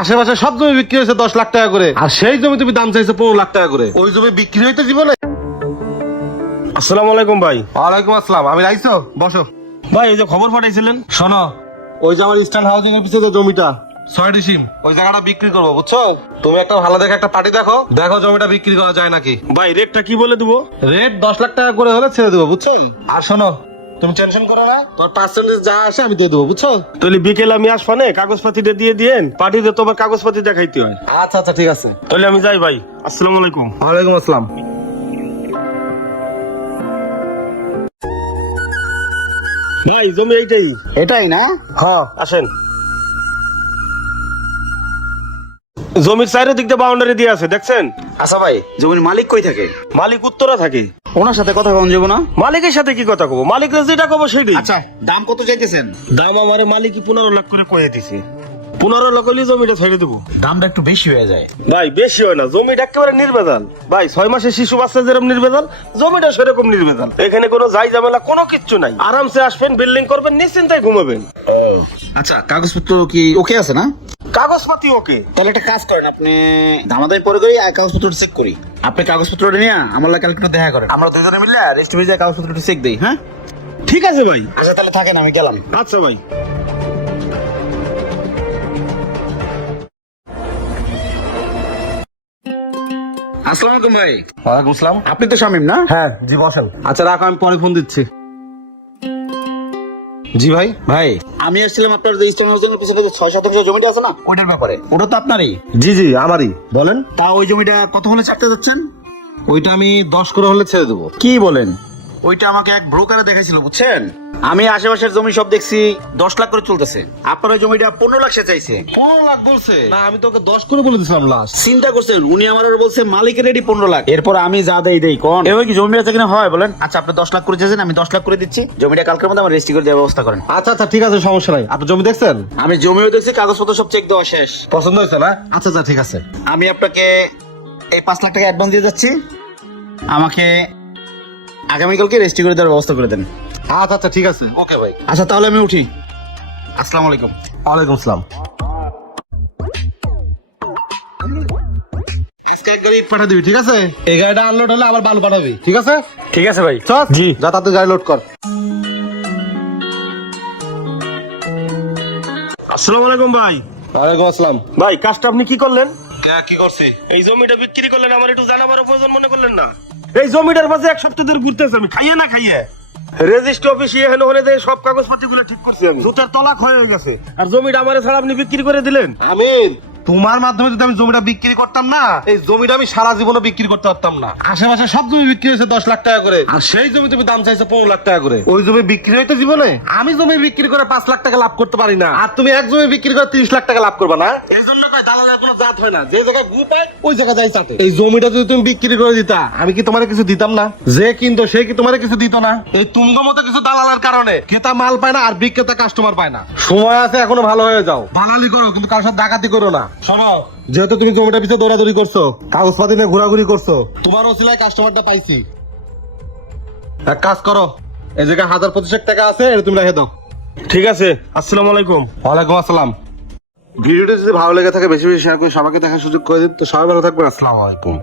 আশেপাশে সব জমি বিক্রি হয়েছে 10 লাখ টাকা করে, আর সেই জমি তুমি দাম চাইছো 15 লাখ টাকা করে। ওই জমি বিক্রি হইতে জীবনে। আসসালামু আলাইকুম ভাই। ওয়ালাইকুম আসসালাম। আমি রাইছো, বসো। ভাই এই যে খবর পাঠাইছিলেন, শোনো, ওই যে আমার ইস্টার্ন হাউজিং এর পিছনে যে জমিটা 6 ডিসিম, ওই জায়গাটা বিক্রি করবো, বুঝছো? তুমি একটা ভালো দেখে একটা পার্টি দেখো, দেখো জমিটা বিক্রি করা যায় নাকি। ভাই রেটটা কি বলে দেবো? রেট 10 লাখ টাকা করে হলে ছেড়ে দেবো, বুঝছো? আর শোনো, তুমি টেনশন করো না, তোমার পার্সেন্টেজ যা আসে আমি দিয়ে দেবো, বুঝছো? তাহলে বিকেল আমি আসবানে কাগজপাতিটা দিয়ে দিয়েন, পার্টিতে তোমার কাগজপাতি দেখাইতে হয়। আচ্ছা আচ্ছা, ঠিক আছে। তাহলে আমি যাই ভাই। আসসালামু আলাইকুম। ওয়ালাইকুম আসসালাম। ভাই জমি এইটাই। এটাই না? হ্যাঁ আসেন। জমির চারিদিক দিয়ে বাউন্ডারি দিয়ে আছে, দেখছেন? আচ্ছা ভাই, জমির মালিক কই থাকে? মালিক উত্তরা থাকে। ওনার সাথে কথা কন যাবো না? মালিকের সাথে কি কথা কব? মালিক যেটা কব সেটাই। আচ্ছা, দাম কত চাইতেছেন? দাম আমারে মালিকই 15 লাখ করে কয়ে দিছে। 15 লাখ হলে জমিটা ছেড়ে দেবো। দামটা একটু বেশি হয়ে যায়। ভাই বেশি হয় না, জমিটা একেবারে নির্ভেজাল। ভাই 6 মাসের শিশু বাচ্চা যেরকম নির্ভেজাল, জমিটা সেরকম নির্ভেজাল। এখানে কোনো যাই ঝামেলা কোনো কিচ্ছু নাই। আরামসে আসবেন, বিল্ডিং করবেন, নিশ্চিন্তায় ঘুমাবেন। আচ্ছা, কাগজপত্র কি ওকে আছে না? কাগজপাতি ওকে। তাহলে একটা কাজ করেন, আপনি দামাদামি পরে করি আর কাগজপত্র চেক করি। আপনি কাগজপত্রটা নিয়ে আমার লাগে কালকে একটু দেখা করেন, আমরা দুজনে মিলে রেস্ট ভিজে কাগজপত্রটা চেক দেই। হ্যাঁ ঠিক আছে ভাই। আচ্ছা তাহলে থাকেন, আমি গেলাম। আচ্ছা ভাই। আসসালামু আলাইকুম ভাই। ওয়ালাইকুম আসসালাম। আপনি তো শামীম না? হ্যাঁ জি, বসেন। আচ্ছা রাখো, আমি পরে ফোন দিচ্ছি। জি ভাই। ভাই আমি আসছিলাম আপনার যে ইস্টার্ন হাউজিং এর পিছনে যে 6 শতাংশ জমিটা আছে না, ওইটার ব্যাপারে। ওটা তো আপনারই। জি জি, আমারই। বলেন। তা ওই জমিটা কত হলে ছাড়তে যাচ্ছেন? ওইটা আমি 10 করে হলে ছেড়ে দেবো। কি বলেন? ওইটা আমাকে এক ব্রোকারে দেখাইছিল, বুঝছেন? আমি আশেপাশের জমি সব দেখছি 10 লাখ করে চলতেছে। আপনার ওই জমিটা 15 লাখ সে চাইছে। 15 লাখ বলছে? না, আমি তোকে 10 করে বলে দিছিলাম লাস্ট। চিন্তা করছেন, উনি আমার বলছে মালিকের রেডি 15 লাখ। এরপর আমি যা দেই কোন এভাবে কি জমি আছে কিনা হয় বলেন? আচ্ছা আপনি 10 লাখ করে চাইছেন, আমি 10 লাখ করে দিচ্ছি। জমিটা কালকের মধ্যে আমার রেজিস্ট্রি করে দেওয়ার ব্যবস্থা করেন। আচ্ছা আচ্ছা, ঠিক আছে, সমস্যা নাই। আপনি জমি দেখছেন? আমি জমিও দেখছি, কাগজপত্র সব চেক দেওয়া শেষ। পছন্দ হয়েছে না? আচ্ছা আচ্ছা, ঠিক আছে। আমি আপনাকে এই 5 লাখ টাকা অ্যাডভান্স দিয়ে যাচ্ছি। আমাকে আগামীকালকে রেজিস্ট্রি করে দেওয়ার ব্যবস্থা করে দেন। আচ্ছা আচ্ছা, ঠিক আছে, ওকে ভাই। আচ্ছা তাহলে আমি উঠি। আসসালামু আলাইকুম। ওয়ালাইকুম আসসালাম। এক গাড়ি ইট পাঠা দিবি, ঠিক আছে? এই গাড়িটা আনলোড হলে আবার বালু পাঠাবি, ঠিক আছে? ঠিক আছে ভাই। চল জি। যা, তাতে গাড়ি লোড কর। আসসালামু আলাইকুম ভাই। ওয়ালাইকুম আসসালাম। ভাই কাজটা আপনি কি করলেন? কি করছি? এই জমিটা বিক্রি করলেন, আমার একটু জানাবার প্রয়োজন মনে করলেন না? এই জমিটার পাশে 1 সপ্তাহ ধরে ঘুরতেছে আমি, খাইয়ে না খাইয়ে। রেজিস্ট্রি অফিসে এখানে ওখানে যে সব কাগজপত্র গুলো ঠিক করছি আমি। জুতার তলাক হয়ে গেছে, আর জমিটা আমারে ছাড়া আপনি বিক্রি করে দিলেন। আমিন, তোমার মাধ্যমে যদি আমি জমিটা বিক্রি করতাম না, এই জমিটা আমি সারা জীবনে বিক্রি করতে পারতাম না। আশেপাশে সব জমি বিক্রি হয়েছে 10 লাখ টাকা করে, আর সেই জমি তুমি দাম চাইছো 15 লাখ টাকা করে। ওই জমি বিক্রি হইতে জীবনে আমি জমি বিক্রি করে 5 লাখ টাকা লাভ করতে পারি না, আর তুমি এক জমি বিক্রি করে 30 লাখ টাকা লাভ করবে না। এই জন্য কয় দালালের কোনো জাত হয় না, যে জায়গায় গু পায় ওই জায়গায় যাই চাটে। এই জমিটা যদি তুমি বিক্রি করে দিতা, আমি কি তোমার কিছু দিতাম না? যে কিনতো সে কি তোমার কিছু দিত না? এই তুঙ্গ মতো কিছু দালালের কারণে ক্রেতা মাল পায় না, আর বিক্রেতা কাস্টমার পায় না। সময় আছে, এখনো ভালো হয়ে যাও। দালালি করো কিন্তু কারোর সাথে ডাকাতি করো না। শোনো, যেহেতু তুমি জমিটা পিছিয়ে দৌড়াদৌড়ি করছো, কাগজপাতি নিয়ে ঘোরাঘুরি করছো, তোমার ওসিলায় কাস্টমারটা পাইছি। এক কাজ করো, এই জায়গায় 1025 টাকা আছে, এটা তুমি রেখে দাও। ঠিক আছে। আসসালামু আলাইকুম। ওয়ালাইকুম আসসালাম। ভিডিওটা যদি ভালো লেগে থাকে বেশি বেশি শেয়ার করে সবাইকে দেখার সুযোগ করে দিন। তো সবাই ভালো থাকবেন। আসসালামু আলাইকুম।